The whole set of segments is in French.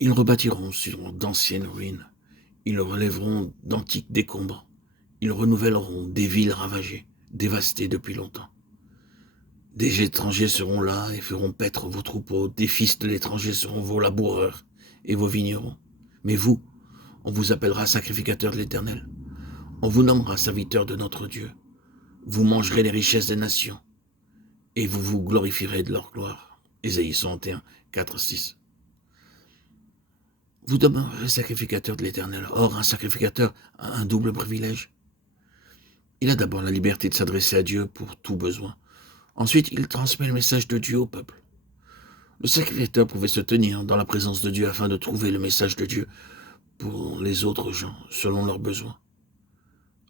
Ils rebâtiront sur d'anciennes ruines. Ils relèveront d'antiques décombres. Ils renouvelleront des villes ravagées, dévastées depuis longtemps. Des étrangers seront là et feront paître vos troupeaux. Des fils de l'étranger seront vos laboureurs et vos vignerons. Mais vous, on vous appellera sacrificateur de l'Éternel. On vous nommera serviteur de notre Dieu. Vous mangerez les richesses des nations et vous vous glorifierez de leur gloire. Ésaïe 61, 4, 6. Vous demeurerez sacrificateur de l'Éternel. Or, un sacrificateur a un double privilège. Il a d'abord la liberté de s'adresser à Dieu pour tout besoin. Ensuite, il transmet le message de Dieu au peuple. Le sacrificateur pouvait se tenir dans la présence de Dieu afin de trouver le message de Dieu pour les autres gens, selon leurs besoins.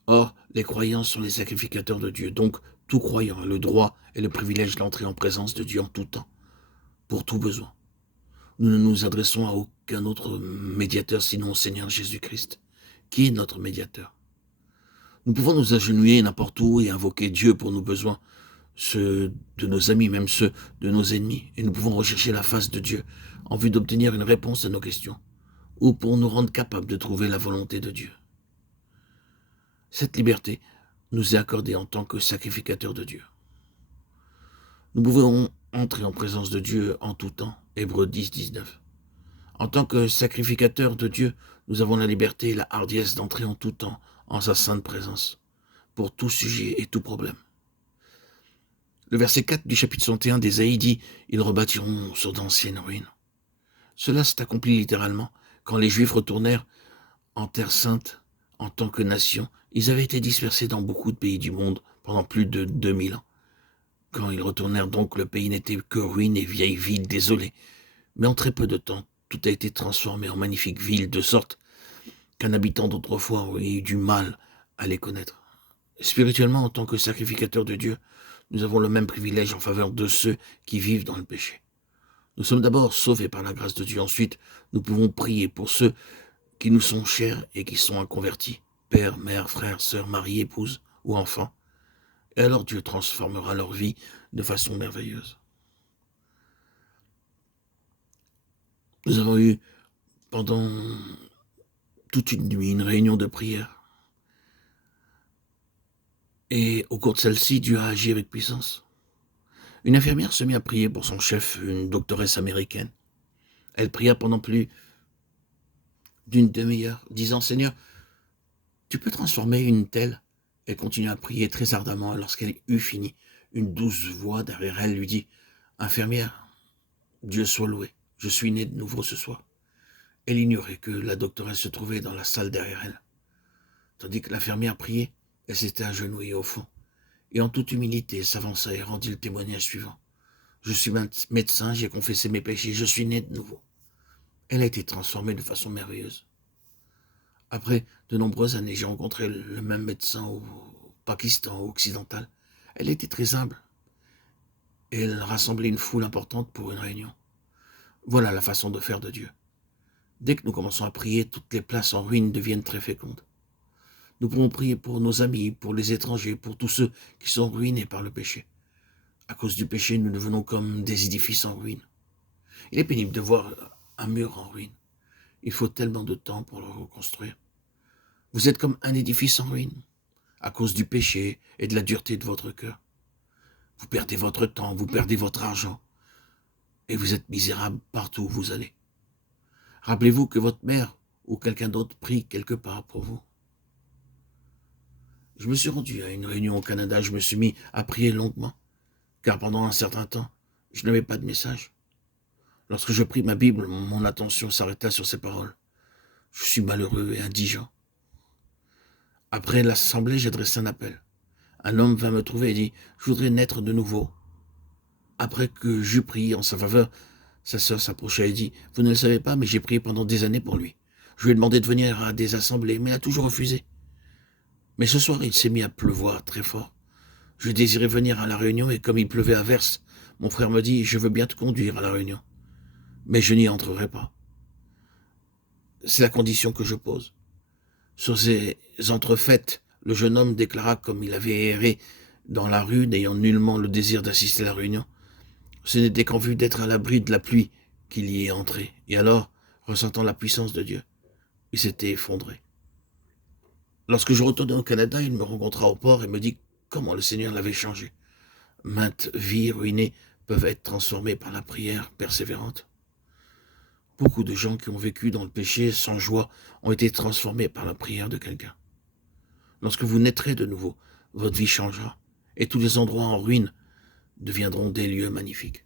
Or, les croyants sont les sacrificateurs de Dieu, donc tout croyant a le droit et le privilège d'entrer en présence de Dieu en tout temps, pour tout besoin. Nous ne nous adressons à aucun autre médiateur sinon au Seigneur Jésus-Christ, qui est notre médiateur. Nous pouvons nous agenouiller n'importe où et invoquer Dieu pour nos besoins, ceux de nos amis, même ceux de nos ennemis, et nous pouvons rechercher la face de Dieu en vue d'obtenir une réponse à nos questions, ou pour nous rendre capables de trouver la volonté de Dieu. Cette liberté nous est accordée en tant que sacrificateurs de Dieu. Nous pouvons entrer en présence de Dieu en tout temps, Hébreux 10, 19. En tant que sacrificateurs de Dieu, nous avons la liberté et la hardiesse d'entrer en tout temps en sa sainte présence, pour tout sujet et tout problème. Le verset 4 du chapitre 61 d'Ésaïe dit « Ils rebâtiront sur d'anciennes ruines ». Cela s'est accompli littéralement quand les Juifs retournèrent en Terre Sainte en tant que nation. Ils avaient été dispersés dans beaucoup de pays du monde pendant plus de 2000 ans. Quand ils retournèrent donc, le pays n'était que ruines et vieilles villes désolées. Mais en très peu de temps, tout a été transformé en magnifiques villes, de sorte qu'un habitant d'autrefois aurait eu du mal à les connaître. Spirituellement, en tant que sacrificateurs de Dieu, nous avons le même privilège en faveur de ceux qui vivent dans le péché. Nous sommes d'abord sauvés par la grâce de Dieu. Ensuite, nous pouvons prier pour ceux qui nous sont chers et qui sont inconvertis, père, mère, frère, sœur, mari, épouse ou enfant. Et alors Dieu transformera leur vie de façon merveilleuse. Nous avons eu pendant toute une nuit une réunion de prière. Et au cours de celle-ci, Dieu a agi avec puissance. Une infirmière se mit à prier pour son chef, une doctoresse américaine. Elle pria pendant plus d'une demi-heure, disant « Seigneur, tu peux transformer une telle ?» Elle continua à prier très ardemment. Lorsqu'elle eut fini, une douce voix derrière elle lui dit « Infirmière, Dieu soit loué, je suis né de nouveau ce soir. » Elle ignorait que la doctoresse se trouvait dans la salle derrière elle. Tandis que l'infirmière priait, elle s'était agenouillée au fond, et en toute humilité s'avança et rendit le témoignage suivant. « Je suis médecin, j'ai confessé mes péchés, je suis né de nouveau. » Elle a été transformée de façon merveilleuse. Après de nombreuses années, j'ai rencontré le même médecin au Pakistan occidental. Elle était très humble, et elle rassemblait une foule importante pour une réunion. Voilà la façon de faire de Dieu. Dès que nous commençons à prier, toutes les places en ruine deviennent très fécondes. Nous pouvons prier pour nos amis, pour les étrangers, pour tous ceux qui sont ruinés par le péché. À cause du péché, nous devenons comme des édifices en ruine. Il est pénible de voir un mur en ruine. Il faut tellement de temps pour le reconstruire. Vous êtes comme un édifice en ruine, à cause du péché et de la dureté de votre cœur. Vous perdez votre temps, vous perdez votre argent, et vous êtes misérable partout où vous allez. Rappelez-vous que votre mère ou quelqu'un d'autre prie quelque part pour vous. Je me suis rendu à une réunion au Canada, je me suis mis à prier longuement, car pendant un certain temps, je n'avais pas de message. Lorsque je pris ma Bible, mon attention s'arrêta sur ces paroles. Je suis malheureux et indigent. Après l'assemblée, j'adressai un appel. Un homme vint me trouver et dit « Je voudrais naître de nouveau. » Après que j'eus prié en sa faveur, sa sœur s'approcha et dit « Vous ne le savez pas, mais j'ai prié pendant des années pour lui. Je lui ai demandé de venir à des assemblées, mais il a toujours refusé. Mais ce soir, il s'est mis à pleuvoir très fort. Je désirais venir à la réunion et comme il pleuvait à verse, mon frère me dit « Je veux bien te conduire à la réunion. Mais je n'y entrerai pas. C'est la condition que je pose. » Sur ces entrefaites, le jeune homme déclara comme il avait erré dans la rue, n'ayant nullement le désir d'assister à la réunion. Ce n'était qu'en vue d'être à l'abri de la pluie qu'il y est entré. Et alors, ressentant la puissance de Dieu. Il s'était effondré. Lorsque je retournai au Canada, il me rencontra au port et me dit comment le Seigneur l'avait changé. Maintes vies ruinées peuvent être transformées par la prière persévérante. Beaucoup de gens qui ont vécu dans le péché sans joie ont été transformés par la prière de quelqu'un. Lorsque vous naîtrez de nouveau, votre vie changera et tous les endroits en ruine deviendront des lieux magnifiques.